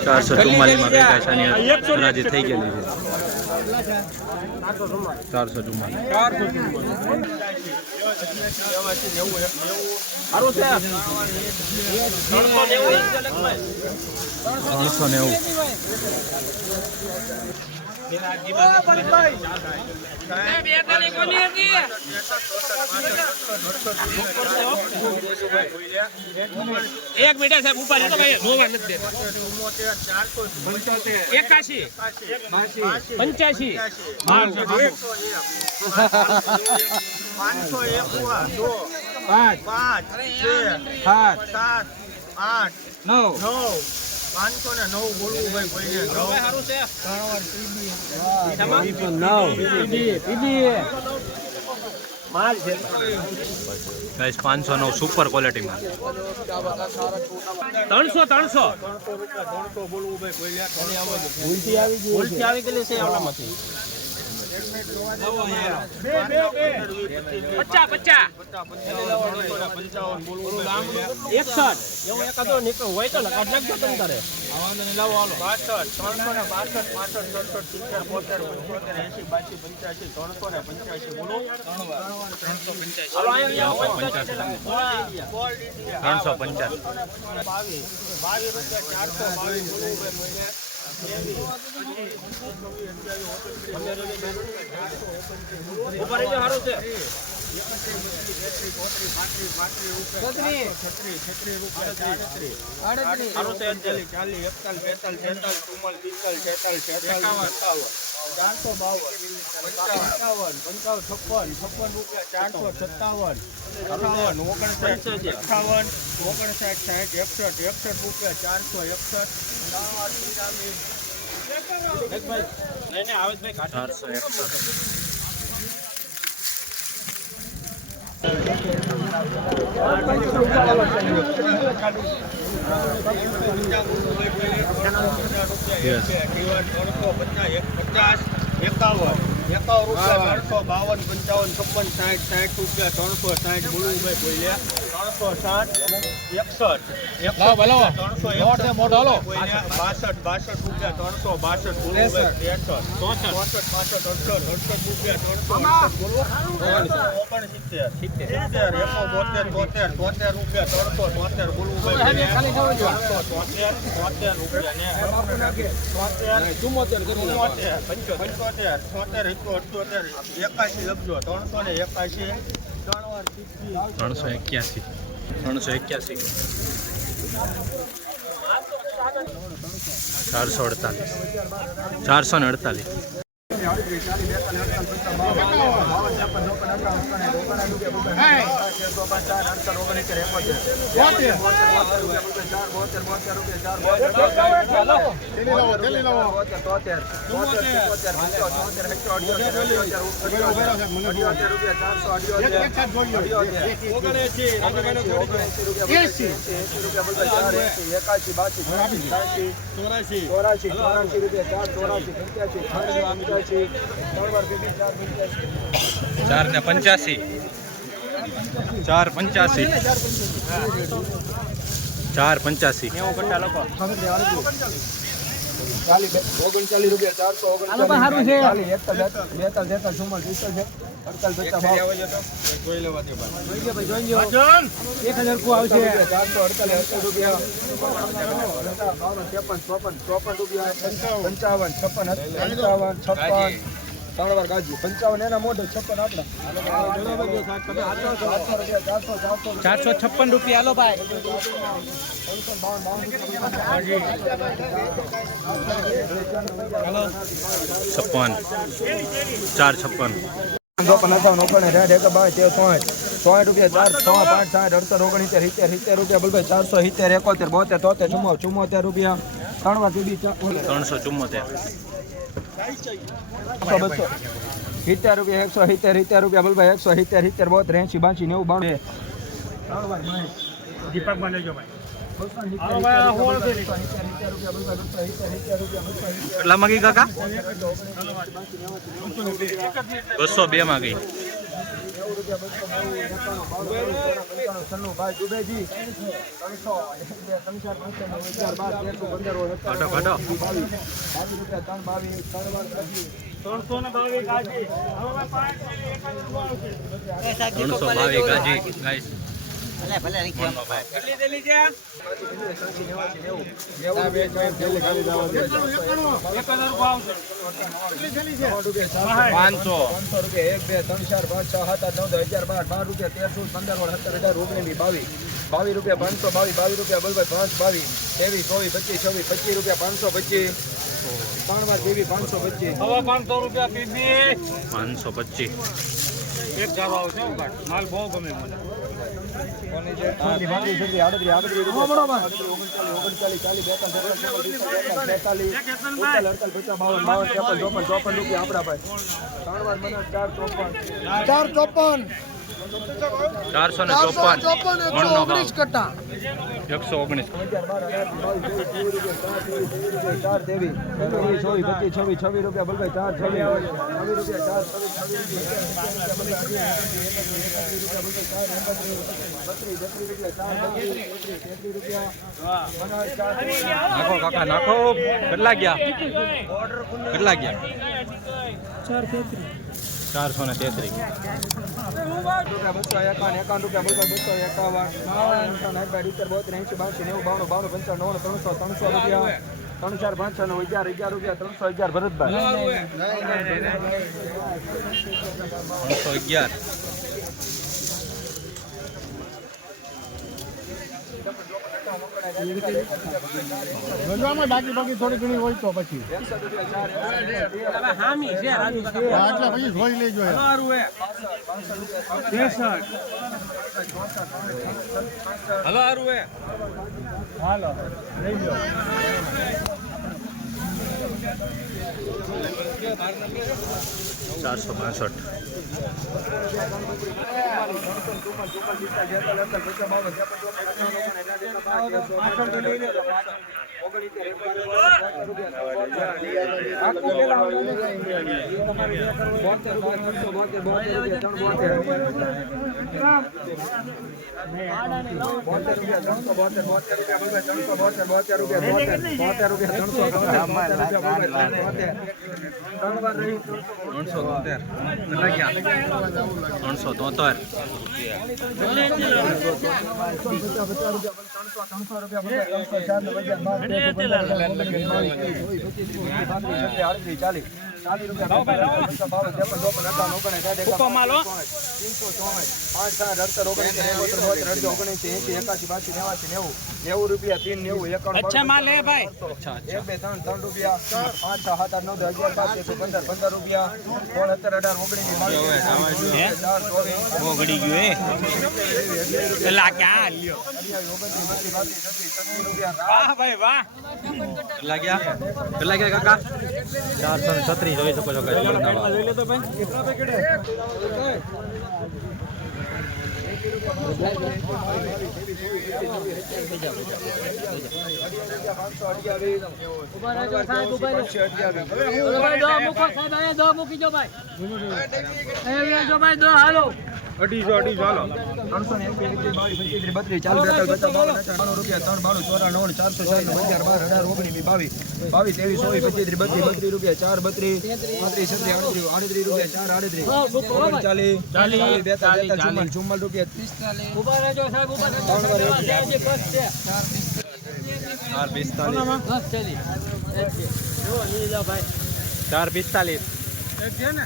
ચારસો ચુમ્માલીસમાં ગઈ સાની હરાજી થઈ ગયેલી છે. ચારસો ચુમ્માલીસ. ત્રણસો નેવું. એક મિનિટ સાહેબ ઉપર ભાઈ. નથી એકાશી. પંચ્યાસી પાંચસો એક. પાંચ. પાંચ છે સાત સાત આઠ નવ. નવ. પાંચસો ને નવ બોલવું ભાઈ કોઈને ગાઈસ પાંચસો નવ સુપર ક્વોલિટીમાં ત્રણસો ત્રણસો. ઉલટી આવી ગયેલી છે આવડામાંથી ત્રણસો પંચાસ. બાવીસ બાવીસ રૂપિયા ચારસો બાવીસ છત્રી ઊભા રહેજો સારું છે સારું છે ચાલીસ એકતાલીસ બેતાલીસ તેતાલીસ ચુમ્માલીસ પિસ્તાલીસ છેતાલીસ છેતાલીસ ચારસો બાવન. પંચાવન પંચાવન છપ્પન છપ્પન રૂપિયા ચારસો સત્તાવન. અઠાવન ઓગણસાઠ અઠાવન ઓગણસાઠ સાઠ એકસઠ એકસઠ રૂપિયા ચારસો એકસઠ. ચારસો એકસઠ. પચાસ એકાવન એકાવન રૂપિયા ત્રણસો બાવન પંચાવન છપ્પન સાઠ સાઠ રૂપિયા ત્રણસો સાઠ બોલવું બોલ્યા ત્રણસો સાઠ એકસઠ બાસઠ રૂપિયા ત્રણસો બાસઠ છોતેર એકસો અઠ્યોતેર એકાશી લખજો ત્રણસો ને એકાશી ત્રણસો એક્યાસી. ત્રણસો એક્યાસી ચારસો અડતાલીસ. ચારસો ને અડતાલીસ. એકાશી બાસી ચોરાશી ચોરાશી ચોરાશી રૂપિયા ચાર ચોરાશી પંચ્યાસી ચાર ને પંચ્યાસી. ચાર પંચ્યાસી. ચાર પંચ્યાસી. ઓગણચાલીસ રૂપિયા ચારસો ઓગણચાલીસ એક હજાર રૂપિયા. બાવન ત્રેપન ચોપન ચોપન રૂપિયા. પંચાવન છપ્પન પંચાવન છપ્પન ત્રણ વાર ગાજી પંચાવન એના મોઢે છપ્પન આપણા ચારસો છપ્પન રૂપિયા. હાલો ભાઈ. છપ્પન. ચાર છપ્પન. ચોપન અઠાવન ઓગણ રેડ એક બાય તેર ચોસઠ ચોસઠ રૂપિયા ચાર છ પાંચ સાઠ અડસઠ ઓગણીસેર સિત્તેર સિત્તેર રૂપિયા બોલભાઈ ચારસો સિત્તેર એકોતેર બોતેર તોતેર ચુમ્મો ચુમ્મોતેર રૂપિયા ત્રણ વાર સુધી ત્રણસો ચુમ્મોતેર. બસો. સિત્તેર રૂપિયા એકસો સિત્તેર સિત્તેર રૂપિયા બોલભાઈ એકસો સિત્તેર સિત્તેર બોતેર એંશી બાસી નેવું બાણું. લેજો ભાઈ. કેટલા માંગી કાકા? બસો બે માં ગઈ નેવું રૂપિયા બસો નેવું એકાણું બાણું છન્નું ભાઈ દુબેજી ત્રણસો એક બે ત્રણ ચાર પાંચ છ નવ અગિયાર બાર તેર પંદર ઘટો. બાવીસ બાવીસ રૂપિયા ત્રણ બાવીસ ત્રણ વાર પચીસ ત્રણસો ને ત્રણસો બાવીસ ગાજી ગાઈસ કેટલી દેલી છે હજાર પાંચસો. રૂપિયા એક બે ત્રણ ચાર પાંચ છ સાત આઠ નવ દસ અગિયાર બાર બાર રૂપિયા તેરસો પંદર સોળ સત્તર હજાર ઓગણીસ બાવીસ બાવીસ રૂપિયા પાંચસો બાવીસ બાવીસ રૂપિયા બોલભાઈ પાંચ બાવીસ ત્રેવીસ ચોવીસ પચીસ છવ્વીસ પચીસ. રૂપિયા પાંચસો પચીસ ત્રણ વાર પાંચસો પચીસ હવે પાંચસો રૂપિયા પીપી પાંચસો પચીસ એક ચારો આવશે માલ બહુ ગમે મને. ચારસો ને ચોપન. ચોપન. એકસો ઓગણીસ અગિયાર, બાર, ઓગણીસ. ચાર ચોવીસ, ચોવીસ, પચીસ, છવ્વીસ, છવ્વીસ ચાર છવ્વીસ, છવ્વીસ છવ્વીસ, છવ્વીસ. નાખો કાકા નાખો. કેટલા ગયા? કેટલા ગયા? ચારસો ને તેત્રીસ. બસો એકાવન એકાવન રૂપિયા બસો એકાવન બાવન, બાસી, નેવું, બાણું, બાણું, પંચાવન, નવ્વાણું, ત્રણસો, ત્રણસો રૂપિયા ત્રણ ચાર પાંચ છ અગિયાર અગિયાર રૂપિયા ત્રણસો અગિયાર ભરતભાઈ ત્રણસો અગિયાર. બાકી બાકી થોડી ઘણી હોય તો પછી. એટલે પછી જોઈ લેજો હલો હારું હે હવે સારું હે ચારસો બાસઠ. ત્રણસો તોતેર. ત્રણસો તોતેર નેવું રૂપિયા તીન નેવું એકાણું એક ત્રણ ત્રણ રૂપિયા પાંચ સાત આઠ નવ દસ અગિયાર બાર તેર પંદર રૂપિયા સોળ સત્તર અઢાર ઓગણીસ પેલા ક્યાં લ્યો? વાહ ભાઈ વાહ. કેટલા ગયા કેટલા ગયા કાકા? ચારસો ને છત્રીસ જોઈ શકો છો ભાઈ. અઢીસો અઢીસો હાલો. ત્રણસો ને એકવીસ, બત્રીસ, ચાલીસ, બેતાલીસ, પચાસ, બાવન, રૂપિયા, ત્રણ, બાણું, ચોરા, ચારસો, છન્નું, અગિયાર, બાર, અઢાર, ઓગણીસ, વીસ, બાવીસ, બાવીસ, ત્રેવીસ, ચોવીસ, પચીસ, ત્રીસ, બત્રીસ, બત્રીસ રૂપિયા, ચાર, બત્રીસ, પાંત્રીસ, છત્રીસ, આડત્રીસ, આડત્રીસ રૂપિયા, ચાર, આડત્રીસ, ઓગણચાલીસ, ચાલીસ, બેતાલીસ, રૂપિયા, ચાર પિસ્તાલીસ. ચાર પિસ્તાલીસ. એક છે ને?